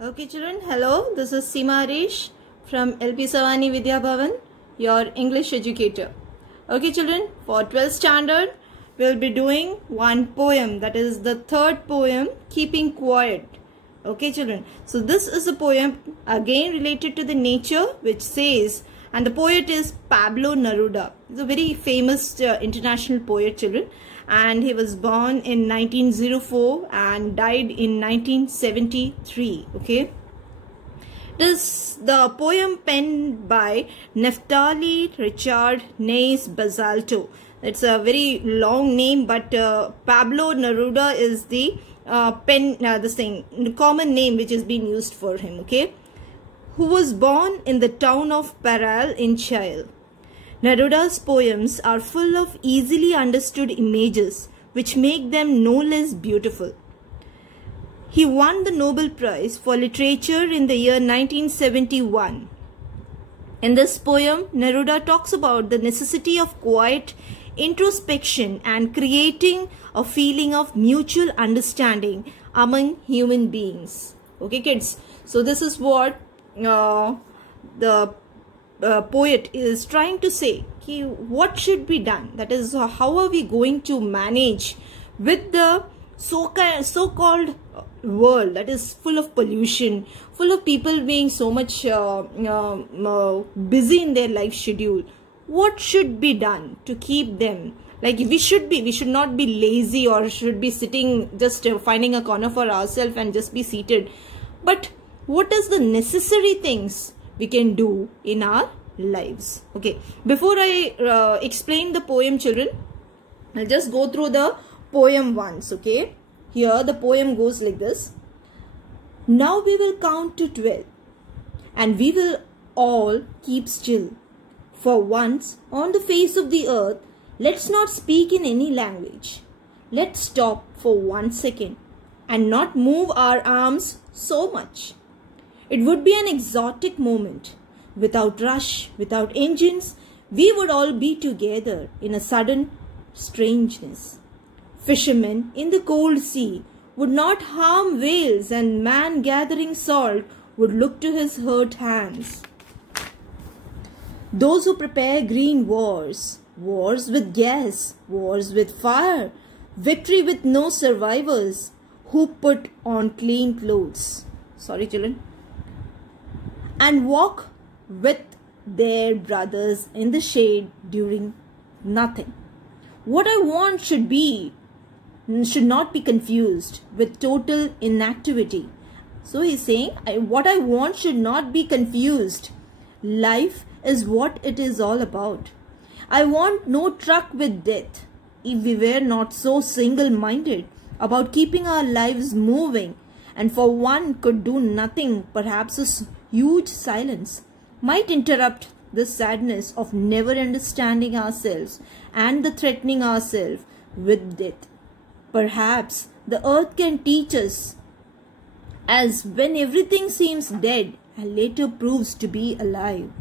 Okay children, hello, this is Seema Harish from LP Savani Vidya Bhavan, your English educator. Okay children, for 12th standard, we'll be doing one poem, that is the third poem, Keeping Quiet. Okay children, so this is a poem again related to the nature which says, and the poet is Pablo Neruda. He's a very famous international poet children, and he was born in 1904 and died in 1973. Okay, this the poem penned by Neftali Richard Nais Basalto. It's a very long name, but Pablo Neruda is the common name which is being used for him. Okay, who was born in the town of Parral in Chile. Neruda's poems are full of easily understood images which make them no less beautiful. He won the Nobel Prize for Literature in the year 1971. In this poem, Neruda talks about the necessity of quiet introspection and creating a feeling of mutual understanding among human beings. Okay kids, so this is what the poet is trying to say. What should be done? That is, how are we going to manage with the so-called world that is full of pollution, full of people being so much busy in their life schedule? What should be done to keep them? Like we should not be lazy or should be sitting just finding a corner for ourselves and just be seated. But what is the necessary things we can do in our lives? Okay, before I explain the poem children, I'll just go through the poem once. Okay, here the poem goes like this. Now we will count to 12 and we will all keep still. For once on the face of the earth, let's not speak in any language. Let's stop for 1 second and not move our arms so much. It would be an exotic moment. Without rush, without engines, we would all be together in a sudden strangeness. Fishermen in the cold sea would not harm whales, and man gathering salt would look to his hurt hands. Those who prepare green wars, wars with gas, wars with fire, victory with no survivors, who put on clean clothes. Sorry children. And walk with their brothers in the shade during nothing. What I want should not be confused with total inactivity. So he's saying, what I want should not be confused. Life is what it is all about. I want no truck with death. If we were not so single-minded about keeping our lives moving, and for one could do nothing, perhaps a huge silence might interrupt the sadness of never understanding ourselves and the threatening ourselves with death. Perhaps the earth can teach us, as when everything seems dead and later proves to be alive.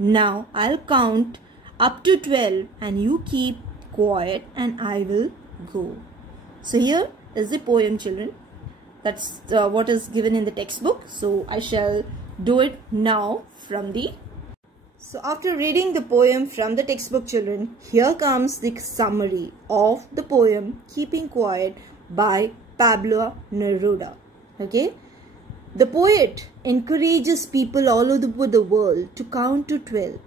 Now I'll count up to 12 and you keep quiet and I will go. So here is the poem children. That's what is given in the textbook. So I shall do it now from the... So after reading the poem from the textbook children, here comes the summary of the poem Keeping Quiet by Pablo Neruda. Okay. The poet encourages people all over the world to count to 12.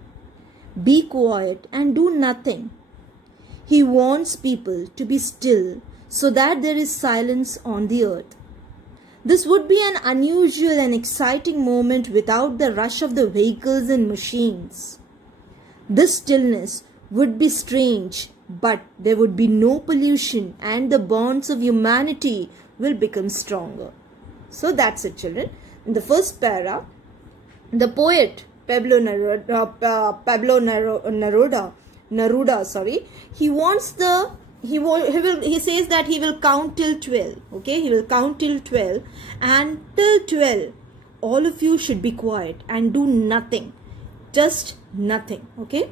Be quiet and do nothing. He wants people to be still so that there is silence on the earth. This would be an unusual and exciting moment without the rush of the vehicles and machines. This stillness would be strange, but there would be no pollution and the bonds of humanity will become stronger. So that's it children. In the first para, the poet Pablo Neruda, he says that he will count till 12. Okay, he will count till 12, and till 12 all of you should be quiet and do nothing, just nothing. Okay,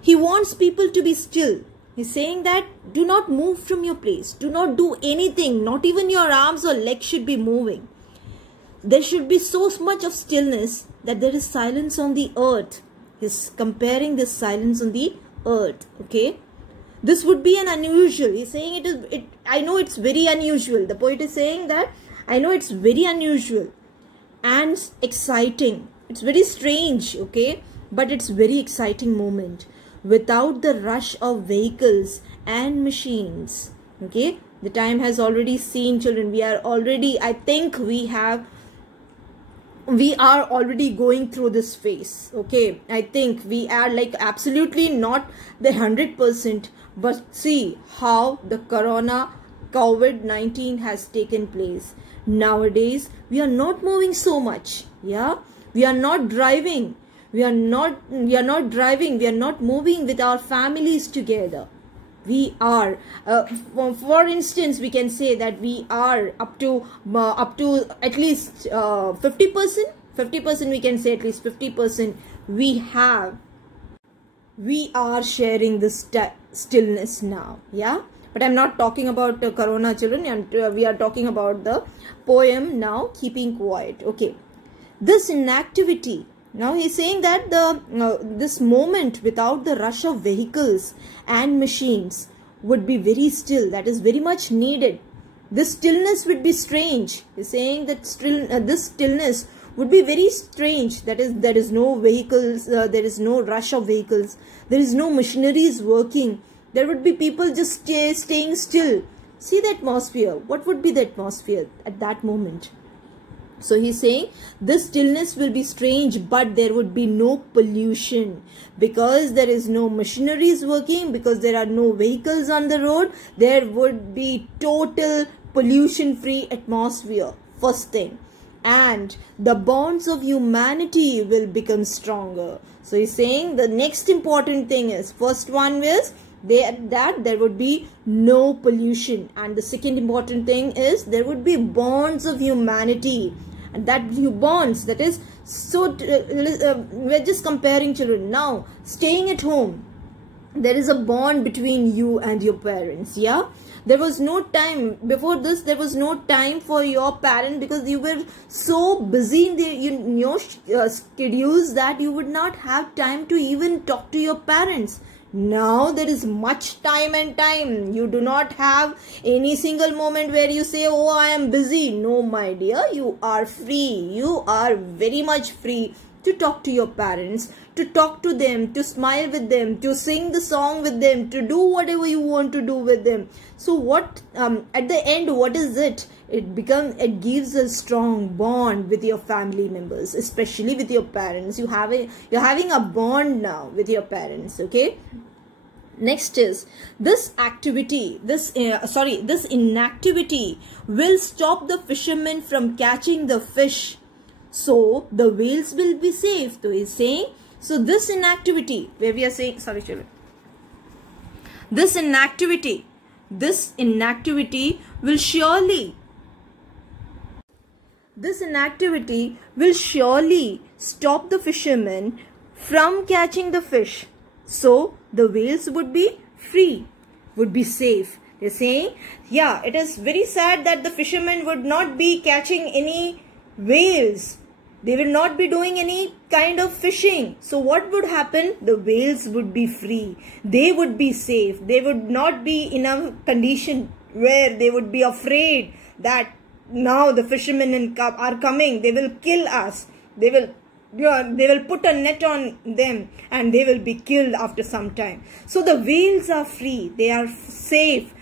he wants people to be still. He's saying that do not move from your place, do not do anything, not even your arms or legs should be moving. there should be so much of stillness that there is silence on the earth. He's comparing this silence on the earth. Okay, this would be an unusual. He's saying I know it's very unusual. The poet is saying that I know it's very unusual and exciting. It's very strange, okay, but it's very exciting moment without the rush of vehicles and machines. Okay, the time has already seen, children. We are already, I think we are already going through this phase. Okay, I think we are like absolutely not the 100%, but see how the COVID-19 has taken place. Nowadays we are not moving so much. Yeah, we are not driving. We are not driving. We are not moving with our families together. We are, for instance, we can say that we are up to at least 50%. 50% we can say at least 50%. We are sharing this stillness now. Yeah, but I'm not talking about Corona, children, and we are talking about the poem now, Keeping Quiet. Okay, this inactivity. Now he's saying that this moment without the rush of vehicles and machines would be very still. That is very much needed. This stillness would be strange. He's saying that this stillness would be very strange. That is, there is no vehicles, there is no rush of vehicles, there is no machineries working. There would be people just staying still. See the atmosphere. What would be the atmosphere at that moment? So he's saying this stillness will be strange, but there would be no pollution because there is no machineries working, because there are no vehicles on the road. There would be total pollution-free atmosphere, first thing. And the bonds of humanity will become stronger. So he's saying the next important thing is, first one is that there would be no pollution, and the second important thing is there would be bonds of humanity. And that bonds, that is, so we're just comparing, children. Now staying at home, there is a bond between you and your parents. Yeah, there was no time before this. There was no time for your parent because you were so busy in your schedules that you would not have time to even talk to your parents. Now there is much time and time. You do not have any single moment where you say, oh, I am busy. No, my dear, you are free. You are very much free to talk to your parents, to talk to them, to smile with them, to sing the song with them, to do whatever you want to do with them. So what, at the end, what is it? It gives a strong bond with your family members, especially with your parents. You're having a bond now with your parents. Okay. Next is this inactivity will stop the fishermen from catching the fish, so the whales will be safe. So he's saying, so this inactivity, where we are saying, sorry children, this inactivity will surely stop the fishermen from catching the fish, so the whales would be free, would be safe. They're saying, yeah, it is very sad that the fishermen would not be catching any whales. They will not be doing any kind of fishing. So what would happen? The whales would be free. They would be safe. They would not be in a condition where they would be afraid that now the fishermen are coming. They will kill us. They will put a net on them and they will be killed after some time. So the whales are free. They are safe.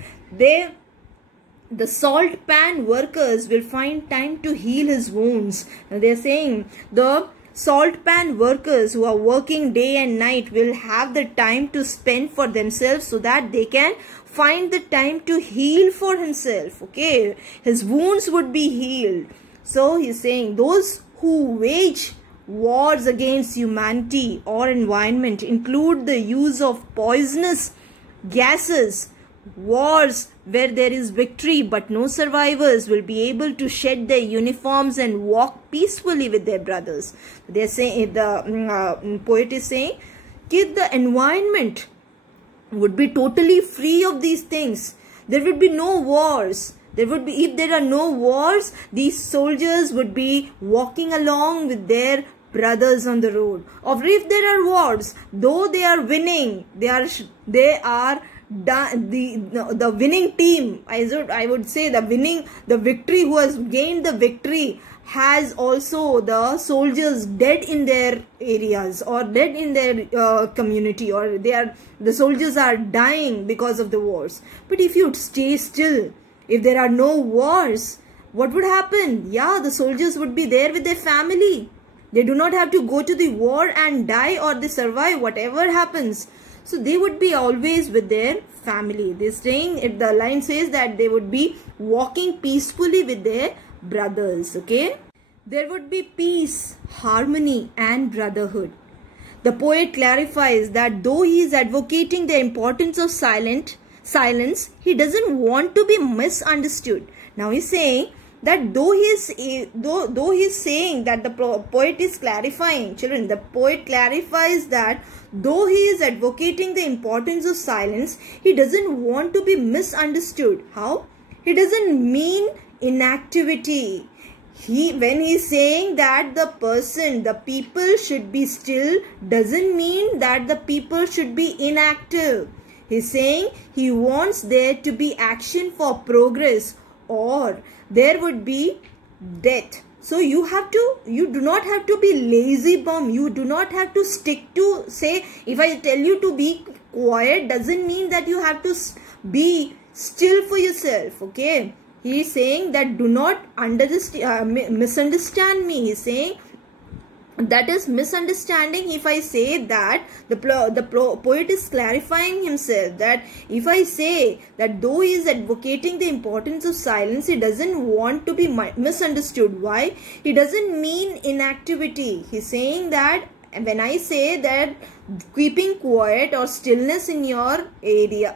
The salt pan workers will find time to heal his wounds. They are saying the salt pan workers who are working day and night will have the time to spend for themselves so that they can find the time to heal for himself. Okay, his wounds would be healed. So he is saying those who wage wars against humanity or environment include the use of poisonous gases. Wars where there is victory but no survivors will be able to shed their uniforms and walk peacefully with their brothers. They say, the poet is saying that the environment would be totally free of these things. There would be no wars. There would be, if there are no wars, these soldiers would be walking along with their brothers on the road. Or if there are wars, though they are winning, they are the winning team. I would say the victory, who has gained the victory, has also the soldiers dead in their areas or dead in their community, or the soldiers are dying because of the wars. But if you stay still, if there are no wars, what would happen? Yeah, the soldiers would be there with their family. They do not have to go to the war and die, or they survive whatever happens. So they would be always with their family. They're saying, if the line says that they would be walking peacefully with their brothers. Okay, there would be peace, harmony and brotherhood. The poet clarifies that though he is advocating the importance of silence, he doesn't want to be misunderstood. Now he's saying that though he's saying that the poet is clarifying, children, the poet clarifies that though he is advocating the importance of silence, he doesn't want to be misunderstood. How? He doesn't mean inactivity. When he's saying that the people should be still, doesn't mean that the people should be inactive. He's saying he wants there to be action for progress, or there would be death. So you do not have to be lazy bum. You do not have to stick to, say, if I tell you to be quiet, doesn't mean that you have to be still for yourself. Okay. He is saying that do not misunderstand me. He is saying that is misunderstanding if I say that the poet is clarifying himself, that if I say that though he is advocating the importance of silence, he doesn't want to be misunderstood. Why? He doesn't mean inactivity. He is saying that when I say that keeping quiet or stillness in your area,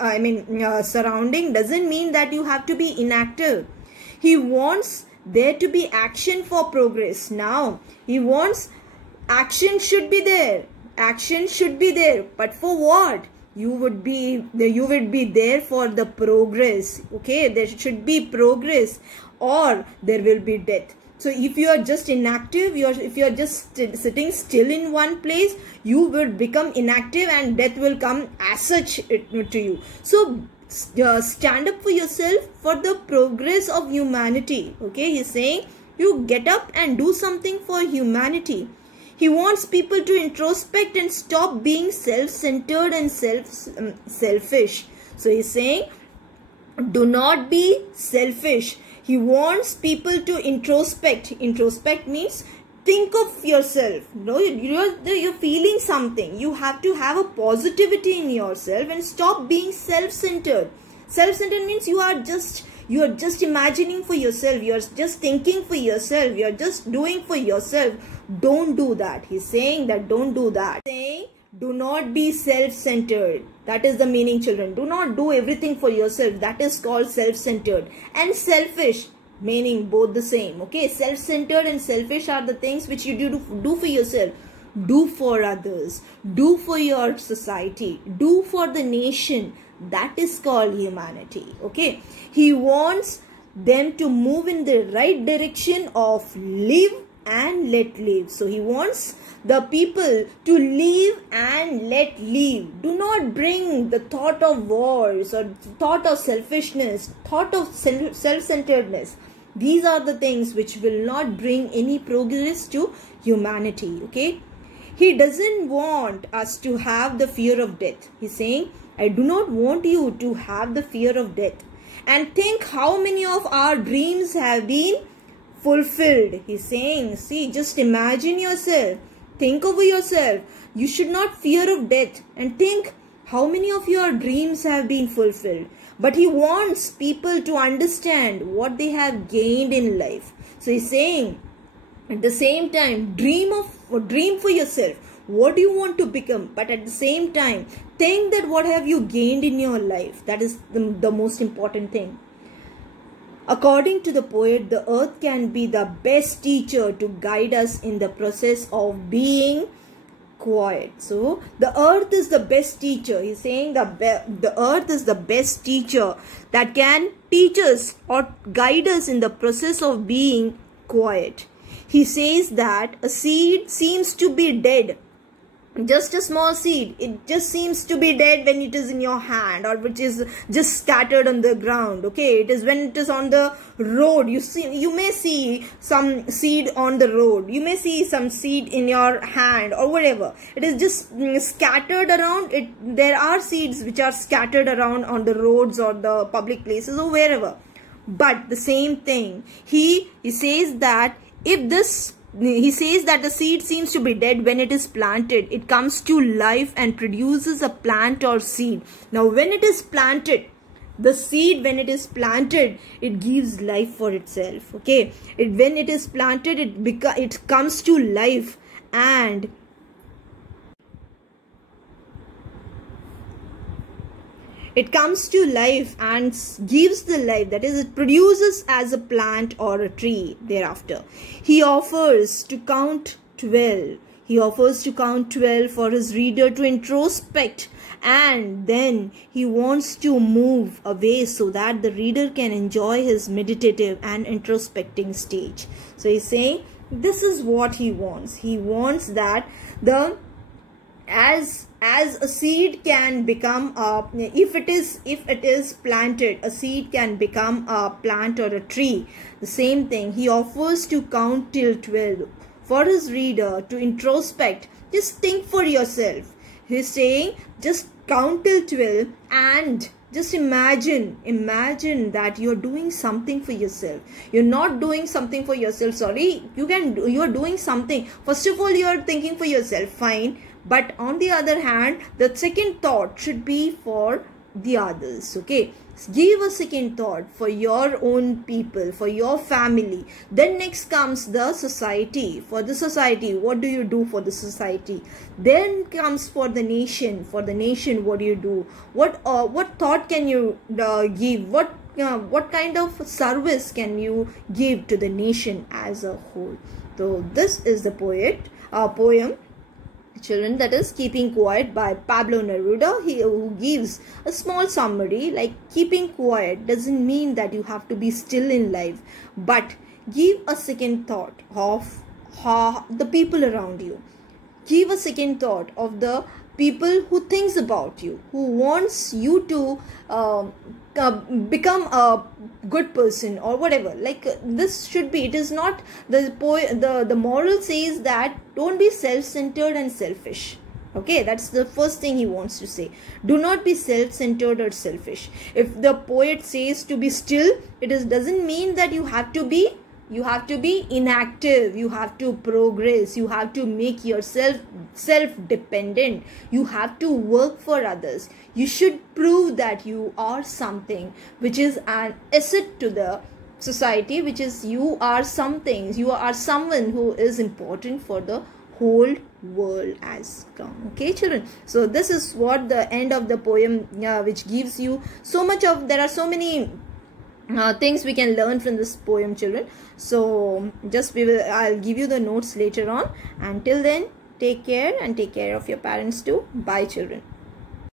surrounding, doesn't mean that you have to be inactive. He wants there to be action for progress. Now, he wants action should be there. Action should be there. But for what? You would be there for the progress. Okay, there should be progress, or there will be death. So if you are just inactive, if you are just sitting still in one place, you will become inactive and death will come as such to you. So stand up for yourself for the progress of humanity. Okay, he's saying you get up and do something for humanity. He wants people to introspect and stop being self-centered and selfish. So he's saying do not be selfish. He wants people to introspect. Introspect means think of yourself. No, you're feeling something. You have to have a positivity in yourself and stop being self-centered. Self-centered means you are just imagining for yourself. You are just thinking for yourself. You are just doing for yourself. Don't do that. He's saying that don't do that. He's saying do not be self-centered. That is the meaning, children. Do not do everything for yourself. That is called self-centered. And selfish, meaning both the same. Okay, self-centered and selfish are the things which you do for yourself. Do for others. Do for your society. Do for the nation. That is called humanity. Okay, he wants them to move in the right direction of live and let live. So he wants the people to live and let live. Do not bring the thought of wars or thought of selfishness, thought of self-centeredness. These are the things which will not bring any progress to humanity. Okay, he doesn't want us to have the fear of death. He's saying, I do not want you to have the fear of death. And think how many of our dreams have been fulfilled. He's saying, see, just imagine yourself. Think over yourself. You should not fear of death. And think how many of your dreams have been fulfilled. But he wants people to understand what they have gained in life. So he's saying, at the same time, dream for yourself. What do you want to become? But at the same time, think that what have you gained in your life. That is the most important thing. According to the poet, the earth can be the best teacher to guide us in the process of being quiet. So the earth is the best teacher. He's saying the earth is the best teacher that can teach us or guide us in the process of being quiet. He says that a seed seems to be dead. Just a small seed, it just seems to be dead when it is in your hand, or which is just scattered on the ground. Okay, it is when it is on the road. You may see some seed on the road, you may see some seed in your hand or whatever. It is just scattered around. There are seeds which are scattered around on the roads or the public places or wherever. But the same thing, he says that he says that the seed seems to be dead when it is planted. It comes to life and produces a plant or seed. Now when it is planted, the seed, when it is planted, it gives life for itself. Okay, when it is planted, it comes to life, and it comes to life and gives the life, that is, it produces as a plant or a tree thereafter. He offers to count 12. He offers to count 12 for his reader to introspect, and then he wants to move away so that the reader can enjoy his meditative and introspecting stage. So he's saying this is what he wants. He wants that as a seed can become if it is planted, a seed can become a plant or a tree. The same thing, he offers to count till 12 for his reader to introspect. Just think for yourself. He's saying just count till 12 and just imagine that you're doing something for yourself. You're not doing something for yourself, sorry, you're doing something. First of all, you're thinking for yourself, fine. But on the other hand, the second thought should be for the others. Okay, give a second thought for your own people, for your family. Then next comes the society. For the society, what do you do for the society? Then comes for the nation. For the nation, what do you do? What thought can you give? What kind of service can you give to the nation as a whole? So this is the poem, children, that is Keeping Quiet by Pablo Neruda. Who gives a small summary like keeping quiet doesn't mean that you have to be still in life, but give a second thought of the people around you. Give a second thought of the people who thinks about you, who wants you to become a good person or whatever. Like this should be, it is not the moral says that don't be self-centered and selfish. Okay, that's the first thing he wants to say. Do not be self-centered or selfish. If the poet says to be still, doesn't mean that you have to be inactive, you have to progress, you have to make yourself self-dependent, you have to work for others. You should prove that you are something which is an asset to the society, which is you are something, you are someone who is important for the whole world as come. Okay, children, so this is what the end of the poem, which gives you so much of, there are so many things we can learn from this poem, children. So I'll give you the notes later on. Until then, take care and take care of your parents too. Bye, children.